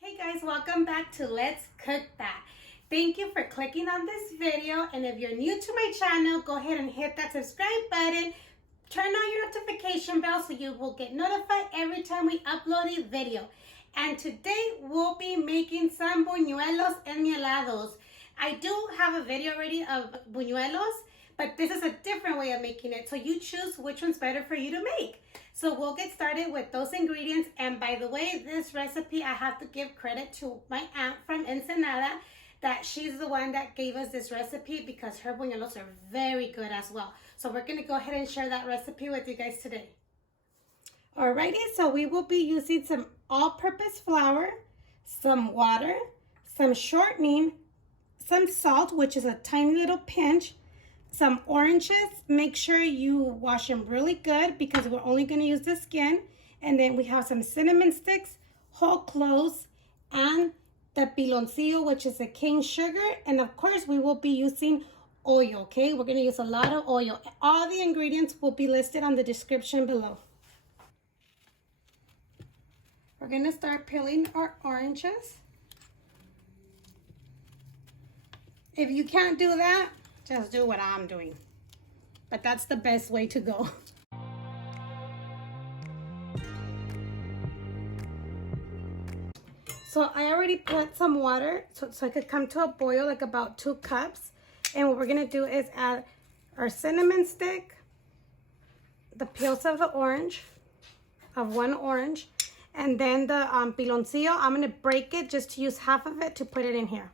Hey guys, welcome back to Let's Cook That. Thank you for clicking on this video, and if you're new to my channel, go ahead and hit that subscribe button. Turn on your notification bell so you will get notified every time we upload a video. And today we'll be making some Buñuelos Enmielados. I do have a video already of Buñuelos, but this is a different way of making it. So you choose which one's better for you to make. So we'll get started with those ingredients. And by the way, this recipe, I have to give credit to my aunt from Ensenada, that she's the one that gave us this recipe because her buñuelos are very good as well. So we're going to go ahead and share that recipe with you guys today. Alrighty, so we will be using some all-purpose flour, some water, some shortening, some salt, which is a tiny little pinch, some oranges. Make sure you wash them really good because we're only going to use the skin. And then we have some cinnamon sticks, whole cloves, and the piloncillo, which is a cane sugar. And of course, we will be using oil, okay? We're going to use a lot of oil. All the ingredients will be listed on the description below. We're going to start peeling our oranges. If you can't do that, just do what I'm doing. But that's the best way to go. So I already put some water so it could come to a boil, like about 2 cups. And what we're gonna do is add our cinnamon stick, the peels of the orange, of 1 orange, and then the piloncillo. I'm gonna break it just to use half of it to put it in here.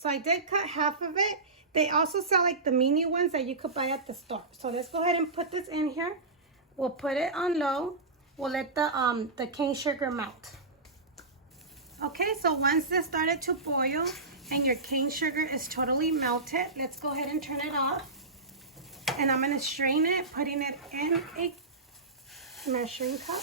So I did cut half of it. They also sell like the mini ones that you could buy at the store. So let's go ahead and put this in here. We'll put it on low. We'll let the cane sugar melt. Okay, so once this started to boil and your cane sugar is totally melted, let's go ahead and turn it off. And I'm gonna strain it, putting it in a measuring cup.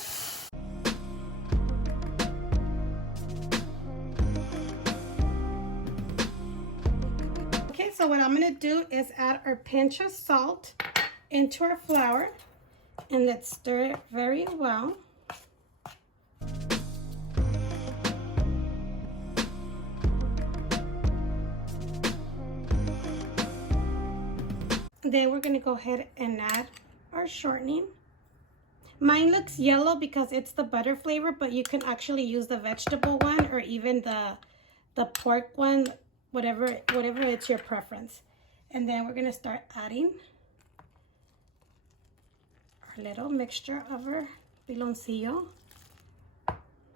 Okay, so what I'm gonna do is add our pinch of salt into our flour, and let's stir it very well. Then we're gonna go ahead and add our shortening. Mine looks yellow because it's the butter flavor, but you can actually use the vegetable one or even the pork one, whatever it's your preference. And then we're gonna start adding our little mixture of our piloncillo,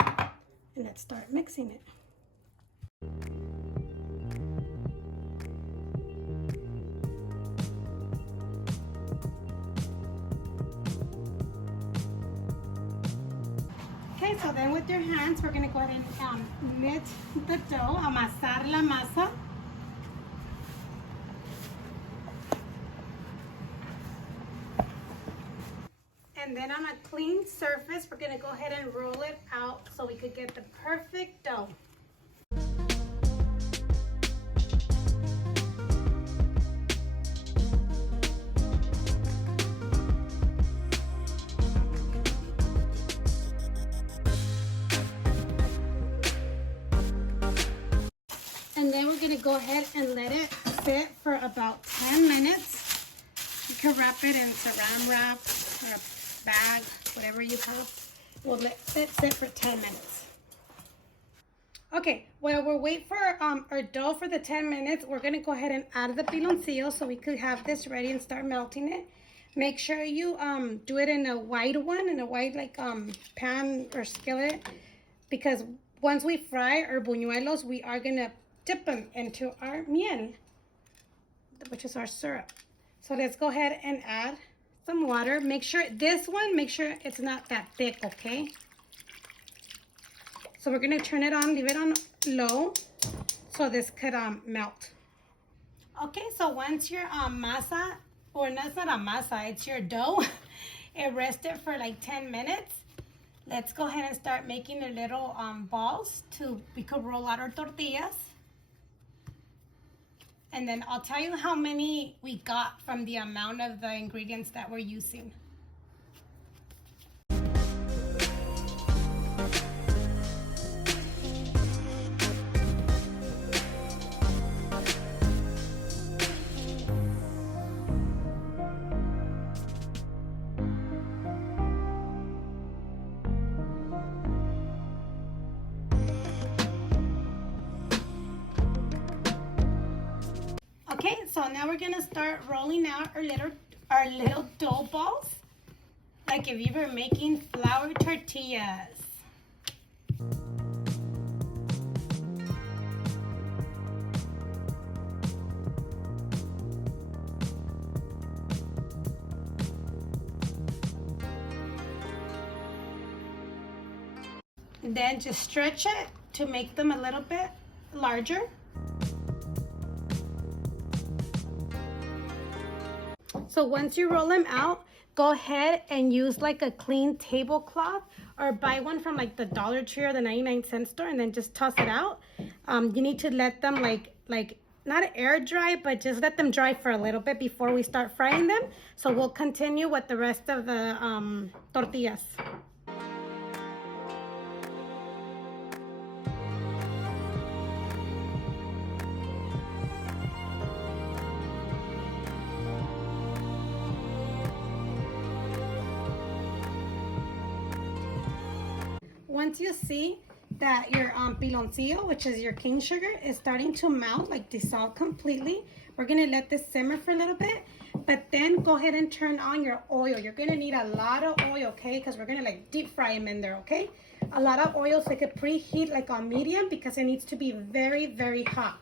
and let's start mixing it. Okay, so then with your hands, we're gonna go ahead and knit the dough, amasar la masa. And then on a clean surface, we're gonna go ahead and roll it out so we could get the perfect dough. And then we're gonna go ahead and let it sit for about 10 minutes. You can wrap it in saran wrap or a bag, whatever you have. We'll let it sit for 10 minutes. Okay, while we'll wait for our dough for the 10 minutes, we're gonna go ahead and add the piloncillo so we could have this ready and start melting it. Make sure you do it in a wide one, in a wide like pan or skillet, because once we fry our buñuelos, we are gonna dip them into our miel, which is our syrup. So let's go ahead and add some water. Make sure it's not that thick, okay? So we're gonna turn it on, leave it on low so this could melt. Okay, so once your masa, or no, it's not a masa, it's your dough, it rested for like 10 minutes. Let's go ahead and start making the little balls we could roll out our tortillas. And then I'll tell you how many we got from the amount of the ingredients that we're using. Okay, so now we're gonna start rolling out our little dough balls, like if you were making flour tortillas. And then just stretch it to make them a little bit larger. So once you roll them out, go ahead and use like a clean tablecloth or buy one from like the Dollar Tree or the 99-cent store and then just toss it out. You need to let them like not air dry, but just let them dry for a little bit before we start frying them. So we'll continue with the rest of the tortillas. Once you see that your piloncillo, which is your cane sugar, is starting to melt, like dissolve completely, we're gonna let this simmer for a little bit, but then go ahead and turn on your oil. You're gonna need a lot of oil, okay? Because we're gonna like deep fry them in there, okay? A lot of oil so it could preheat like on medium because it needs to be very, very hot.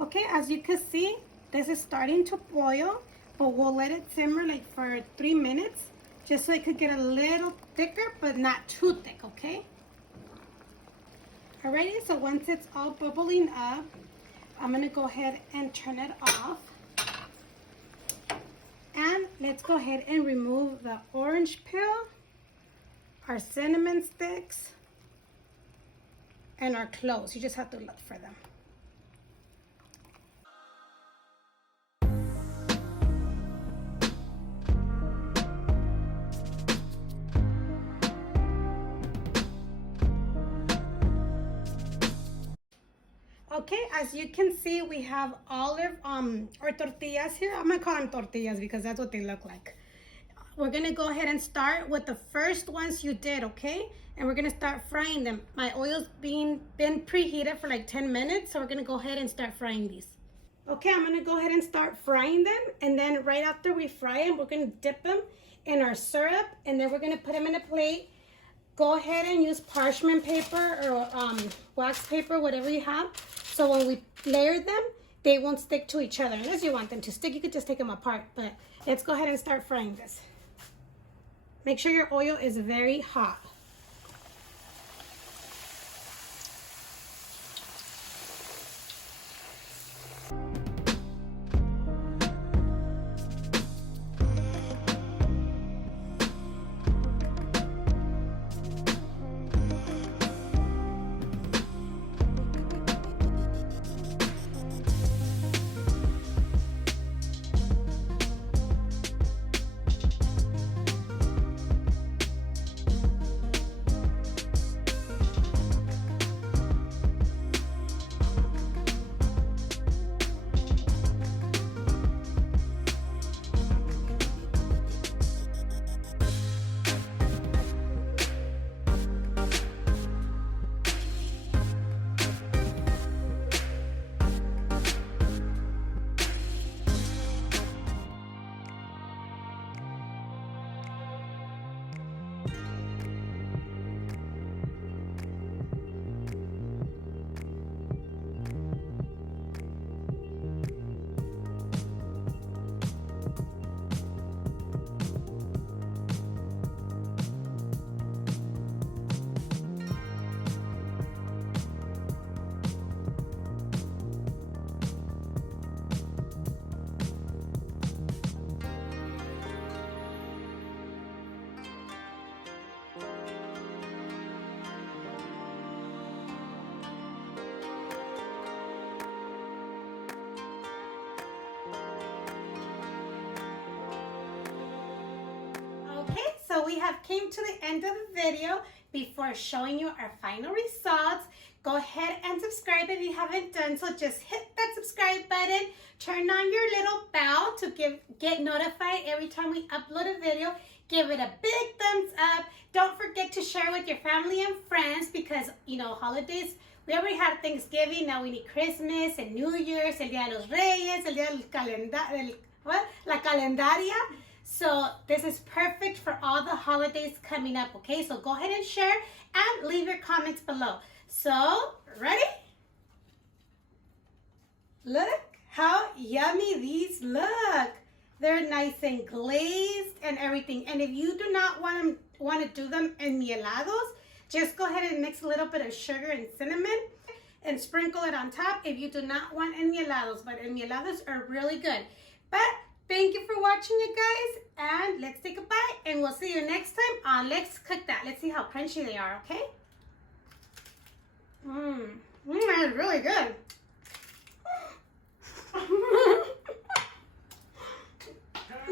Okay, as you can see, this is starting to boil, but we'll let it simmer like for 3 minutes. Just so it could get a little thicker, but not too thick, okay? Alrighty, so once it's all bubbling up, I'm gonna go ahead and turn it off. And let's go ahead and remove the orange peel, our cinnamon sticks, and our cloves. You just have to look for them. Okay, as you can see, we have all of our tortillas here. I'm gonna call them tortillas because that's what they look like. We're gonna go ahead and start with the first ones you did, okay? And we're gonna start frying them. My oil's been preheated for like 10 minutes, so we're gonna go ahead and start frying these. Okay, I'm gonna go ahead and start frying them, and then right after we fry them, we're gonna dip them in our syrup, and then we're gonna put them in a plate. Go ahead and use parchment paper or wax paper, whatever you have. So when we layer them, they won't stick to each other. Unless you want them to stick, you could just take them apart. But let's go ahead and start frying this. Make sure your oil is very hot. we have came to the end of the video. Before showing you our final results, go ahead and subscribe if you haven't done so. Just hit that subscribe button. Turn on your little bell to get notified every time we upload a video. Give it a big thumbs up. Don't forget to share with your family and friends because, you know, holidays, we already had Thanksgiving. Now we need Christmas and New Year's, el Día de los Reyes, el Día del la calendaria. So this is perfect for all the holidays coming up, okay? So go ahead and share and leave your comments below. So, ready? Look how yummy these look. They're nice and glazed and everything. And if you do not want to do them enmielados, just go ahead and mix a little bit of sugar and cinnamon and sprinkle it on top if you do not want enmielados. But enmielados are really good. But thank you for watching, you guys. And let's take a bite. And we'll see you next time on Let's Cook That. Let's see how crunchy they are, okay? That's really good.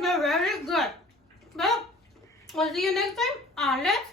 They're very good. Well, we'll see you next time on Let's